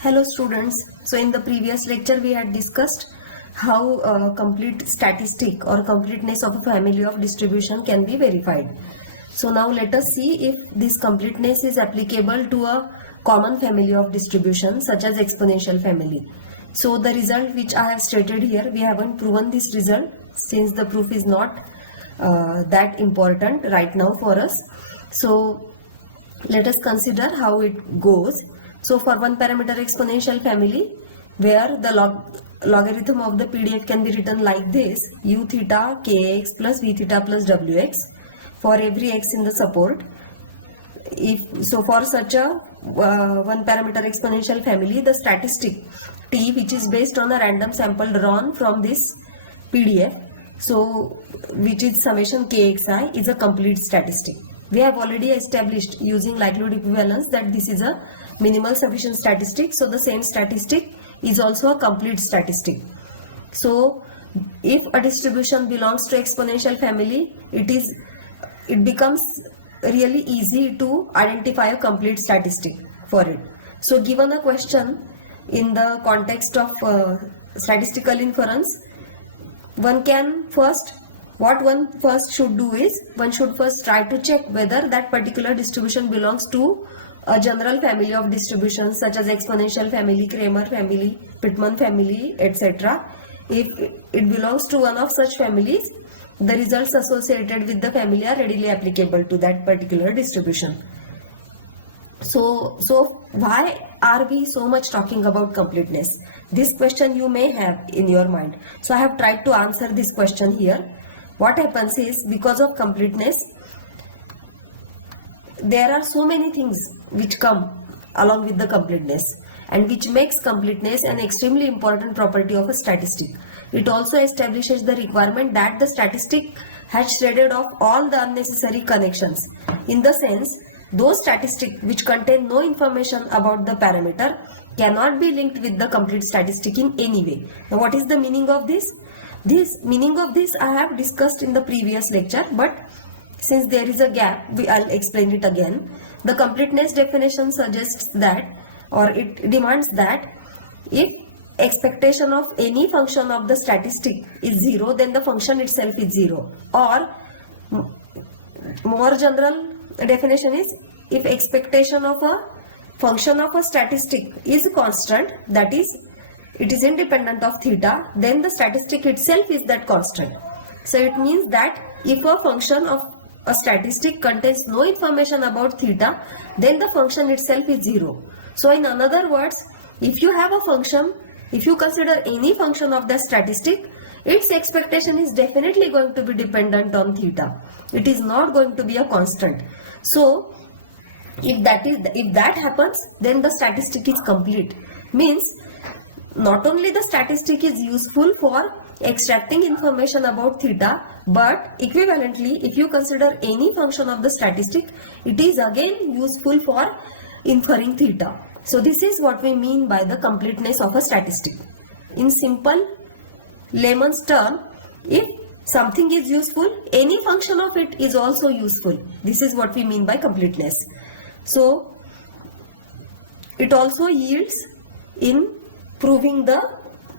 Hello students. So in the previous lecture we had discussed how complete statistic or completeness of a family of distribution can be verified. So now let us see if this completeness is applicable to a common family of distribution such as exponential family. So the result which I have stated here, we haven't proven this result since the proof is not that important right now for us. So let us consider how it goes. So for one parameter exponential family where the logarithm of the PDF can be written like this: u theta kx plus v theta plus wx for every x in the support. For such a one parameter exponential family, the statistic t, which is based on a random sample drawn from this PDF, so which is summation kxi, is a complete statistic. We have already established using likelihood equivalence that this is a minimal sufficient statistic. So the same statistic is also a complete statistic. So if a distribution belongs to exponential family, it becomes really easy to identify a complete statistic for it. So given a question in the context of statistical inference, one first should do is one should first try to check whether that particular distribution belongs to a general family of distributions such as exponential family, Kramer family, Pitman family, etc. If it belongs to one of such families, the results associated with the family are readily applicable to that particular distribution. So why are we so much talking about completeness? This question you may have in your mind. So I have tried to answer this question here. What happens is, because of completeness, there are so many things which come along with the completeness and which makes completeness an extremely important property of a statistic. It also establishes the requirement that the statistic has shredded off all the unnecessary connections. In the sense, those statistics which contain no information about the parameter cannot be linked with the complete statistic in any way. Now, what is the meaning of this? Meaning of this I have discussed in the previous lecture, but since there is a gap, I'll explain it again. The completeness definition suggests that, or it demands that, if expectation of any function of the statistic is 0, then the function itself is 0. Or more general definition is, if expectation of a function of a statistic is constant, that is, it is independent of theta, then the statistic itself is that constant. So it means that if a function of a statistic contains no information about theta, then the function itself is 0. So in other words, if you have a function, if you consider any function of the statistic, its expectation is definitely going to be dependent on theta. It is not going to be a constant. So if that happens, then the statistic is complete. Means not only the statistic is useful for extracting information about theta, but equivalently, if you consider any function of the statistic, it is again useful for inferring theta. So this is what we mean by the completeness of a statistic. In simple layman's term, if something is useful, any function of it is also useful. This is what we mean by completeness. So it also yields in proving the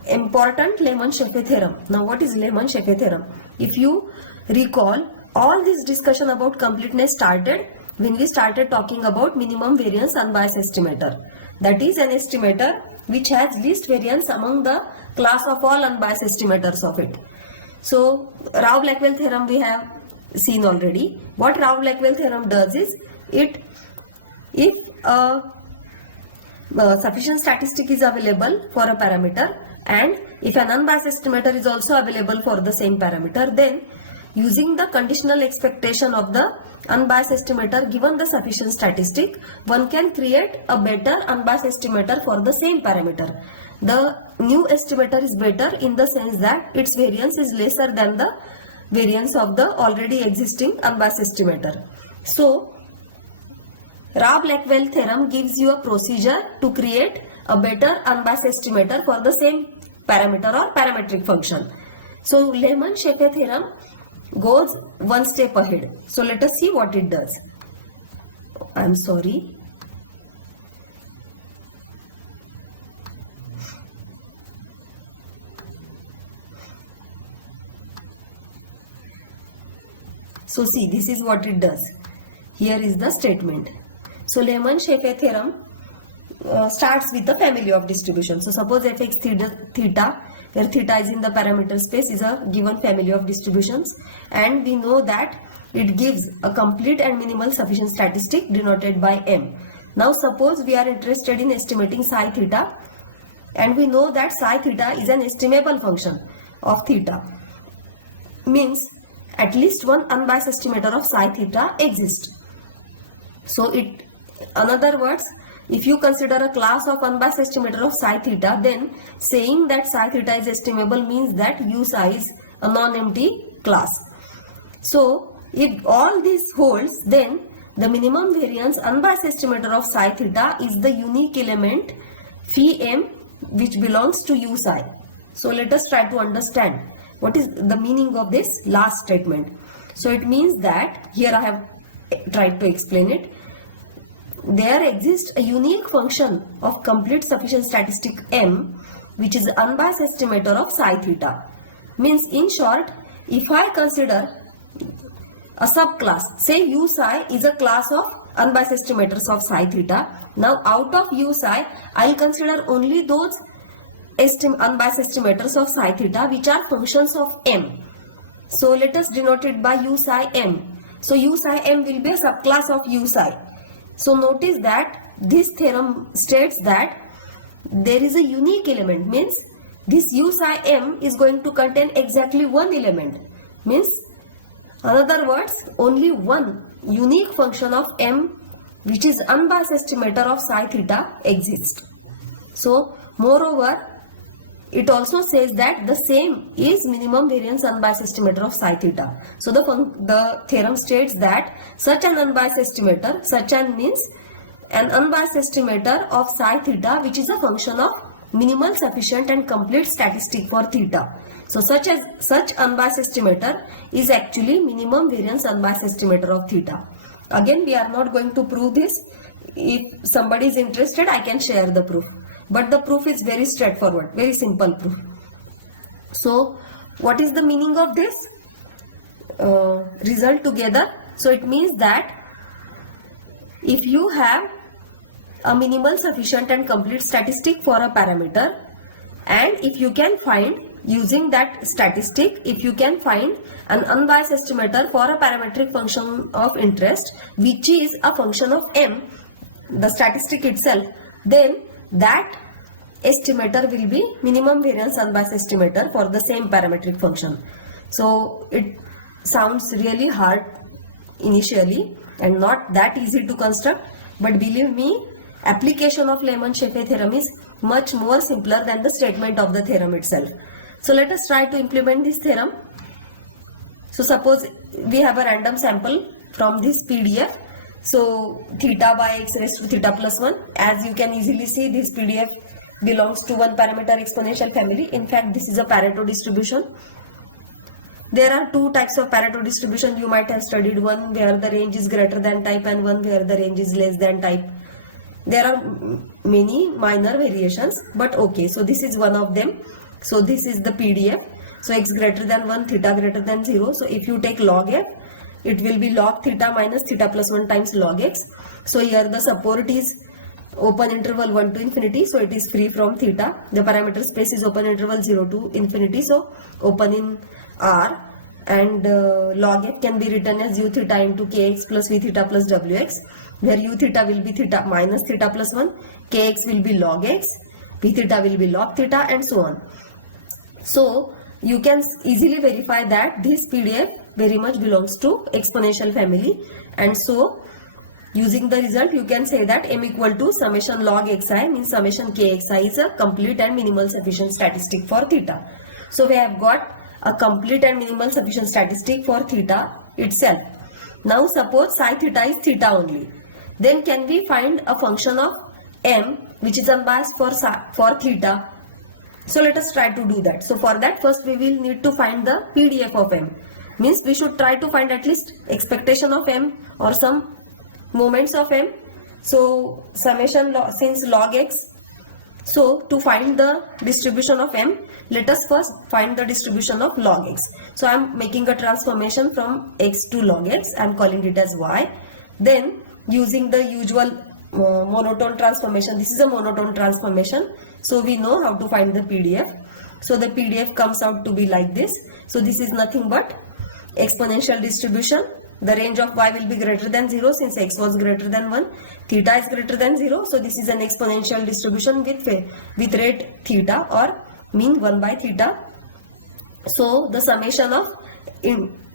important Lehmann-Scheffé theorem. Now, what is Lehmann-Scheffé theorem? If you recall, all this discussion about completeness started when we started talking about minimum variance unbiased estimator. That is an estimator which has least variance among the class of all unbiased estimators of it. So Rao-Blackwell theorem we have seen already. What Rao-Blackwell theorem does is, if a sufficient statistic is available for a parameter and if an unbiased estimator is also available for the same parameter, then using the conditional expectation of the unbiased estimator given the sufficient statistic, one can create a better unbiased estimator for the same parameter. The new estimator is better in the sense that its variance is lesser than the variance of the already existing unbiased estimator. So Rao-Blackwell theorem gives you a procedure to create a better unbiased estimator for the same parameter or parametric function. So Lehmann-Scheffé theorem goes one step ahead. So let us see what it does. I'm sorry. So see, this is what it does. Here is the statement. So Lehmann-Scheffel theorem starts with the family of distribution. So suppose fx theta, where theta is in the parameter space, is a given family of distributions, and we know that it gives a complete and minimal sufficient statistic denoted by m. Now suppose we are interested in estimating psi theta, and we know that psi theta is an estimable function of theta. Means at least one unbiased estimator of psi theta exists. So in other words, if you consider a class of unbiased estimator of psi theta, then saying that psi theta is estimable means that u psi is a non-empty class. So if all this holds, then the minimum variance unbiased estimator of psi theta is the unique element phi m which belongs to u psi. So let us try to understand what is the meaning of this last statement. So it means that, here I have tried to explain it, there exists a unique function of complete sufficient statistic m which is unbiased estimator of psi theta. Means in short, if I consider a subclass, say u psi is a class of unbiased estimators of psi theta. Now out of u psi, I will consider only those unbiased estimators of psi theta which are functions of m. So let us denote it by u psi m. So u psi m will be a subclass of u psi. So notice that this theorem states that there is a unique element, means this u psi m is going to contain exactly one element. Means, in other words, only one unique function of m which is unbiased estimator of psi theta exists. So moreover, it also says that the same is minimum variance unbiased estimator of psi theta. So the theorem states that such an unbiased estimator, such an means an unbiased estimator of psi theta which is a function of minimal sufficient and complete statistic for theta. So such unbiased estimator is actually minimum variance unbiased estimator of theta. Again, we are not going to prove this. If somebody is interested, I can share the proof. But the proof is very straightforward, very simple proof. So what is the meaning of this result together? So it means that if you have a minimal sufficient and complete statistic for a parameter, and if you can find, using that statistic, if you can find an unbiased estimator for a parametric function of interest which is a function of m, the statistic itself, then that estimator will be minimum variance unbiased estimator for the same parametric function. So it sounds really hard initially and not that easy to construct, but believe me, application of Lehmann-Scheffel theorem is much more simpler than the statement of the theorem itself. So let us try to implement this theorem. So suppose we have a random sample from this PDF. So theta by x raised to theta plus 1. As you can easily see, this PDF belongs to one parameter exponential family. In fact, this is a Pareto distribution. There are two types of Pareto distribution. You might have studied, one where the range is greater than type and one where the range is less than type. There are many minor variations, but okay. So this is one of them. So this is the PDF. So x greater than 1, theta greater than 0. So if you take log f, it will be log theta minus theta plus 1 times log x. So here the support is open interval 1 to infinity. So it is free from theta. The parameter space is open interval 0 to infinity. So open in R, and log f can be written as u theta into kx plus v theta plus wx, where u theta will be theta minus theta plus 1, kx will be log x, v theta will be log theta, and so on. So you can easily verify that this PDF very much belongs to exponential family, and so using the result you can say that m equal to summation log xi means summation kxi is a complete and minimal sufficient statistic for theta. So we have got a complete and minimal sufficient statistic for theta itself. Now suppose psi theta is theta only. Then can we find a function of m which is unbiased for theta? So let us try to do that. So for that, first we will need to find the PDF of m. Means we should try to find at least expectation of m or some moments of m. So summation since log x So to find the distribution of m, let us first find the distribution of log x. So I am making a transformation from x to log x. I am calling it as y. Then using the usual monotone transformation. This is a monotone transformation. So we know how to find the PDF. So the PDF comes out to be like this. So this is nothing but exponential distribution. The range of y will be greater than 0 since x was greater than 1. Theta is greater than 0. So this is an exponential distribution with rate theta or mean 1 by theta. So the summation of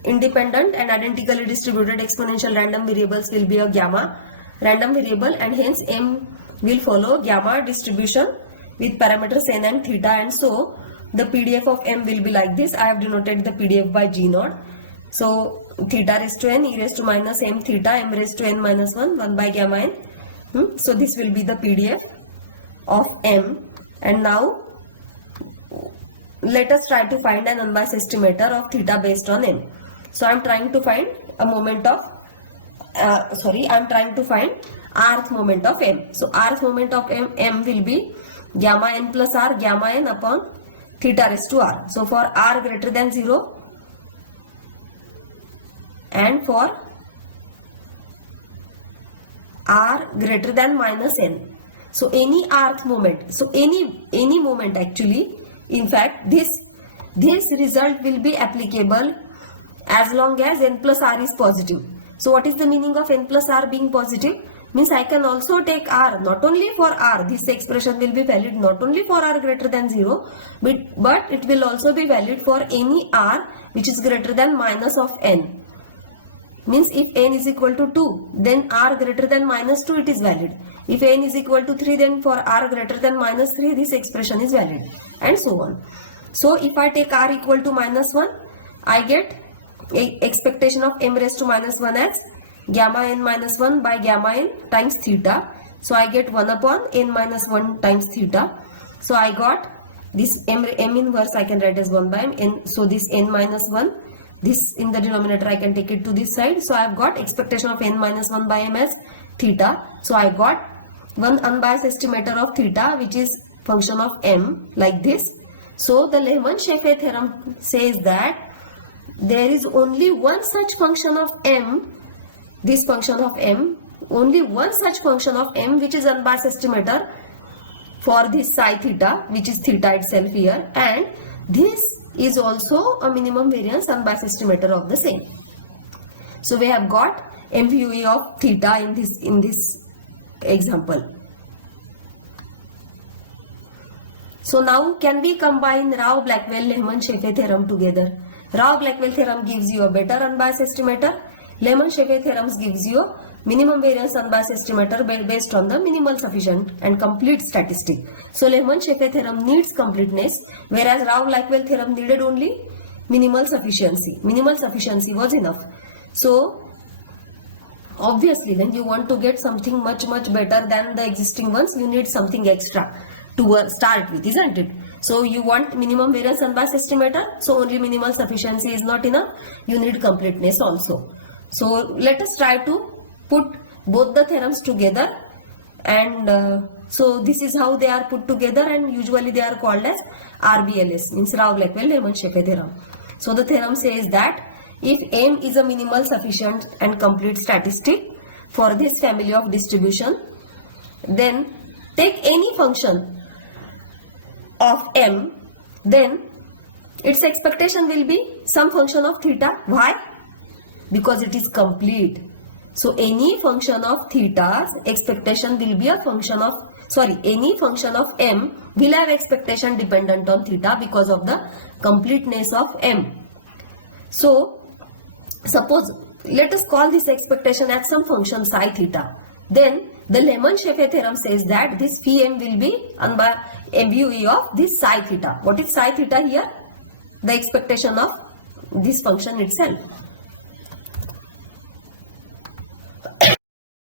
independent and identically distributed exponential random variables will be a gamma random variable, and hence m will follow gamma distribution with parameters n and theta, and so the PDF of m will be like this. I have denoted the PDF by G naught. So theta raised to n, e raised to minus m theta, m raised to n minus 1, 1 by gamma n. So this will be the PDF of m. And now let us try to find an unbiased estimator of theta based on m. So I am trying to find a moment of I am trying to find rth moment of m. So rth moment of m will be gamma n plus r, gamma n upon theta raised to r. So for r greater than 0 and for r greater than minus n. So any rth moment, so any moment actually, in fact this result will be applicable as long as n plus r is positive. So what is the meaning of n plus r being positive? Means I can also take r, not only for r, this expression will be valid not only for r greater than 0, but it will also be valid for any r which is greater than minus of n. Means if n is equal to 2, then r greater than minus 2 it is valid. If n is equal to 3, then for r greater than minus 3 this expression is valid, and so on. So if I take r equal to minus 1, I get a expectation of m raised to minus 1 as gamma n minus 1 by gamma n times theta. So I get 1 upon n minus 1 times theta. So I got this m inverse I can write as 1 by n. So this n minus 1, this in the denominator I can take it to this side. So I have got expectation of n minus 1 by m as theta. So I got one unbiased estimator of theta which is function of m like this. So the Lehmann-Scheffé theorem says that there is only one such function of m, this function of m, only one such function of m which is unbiased estimator for this psi theta, which is theta itself here, and this is also a minimum variance unbiased estimator of the same. So we have got MVUE of theta in this example. So now can we combine Rao-Blackwell-Lehmann-Scheffé theorem together? Rao-Blackwell theorem gives you a better unbiased estimator. Lehmann-Scheffé theorems gives you minimum variance unbiased estimator based on the minimal sufficient and complete statistic. So Lehmann-Scheffé theorem needs completeness, whereas Rao-Blackwell theorem needed only minimal sufficiency. Minimal sufficiency was enough. So obviously when you want to get something much better than the existing ones, you need something extra to start with, isn't it? So you want minimum variance unbiased estimator, so only minimal sufficiency is not enough, you need completeness also. So let us try to put both the theorems together, and so this is how they are put together, and usually they are called as RBLS, means Rao-Blackwell-Lehmann-Scheffé theorem. So the theorem says that if m is a minimal sufficient and complete statistic for this family of distribution, then take any function of m, then its expectation will be some function of theta. Why? Because it is complete. So any function of theta's expectation will be a function of, any function of m will have expectation dependent on theta because of the completeness of m. So suppose, let us call this expectation as some function psi theta. Then the Lehmann-Scheffé theorem says that this phi m will be MVUE of this psi theta. What is psi theta here? The expectation of this function itself.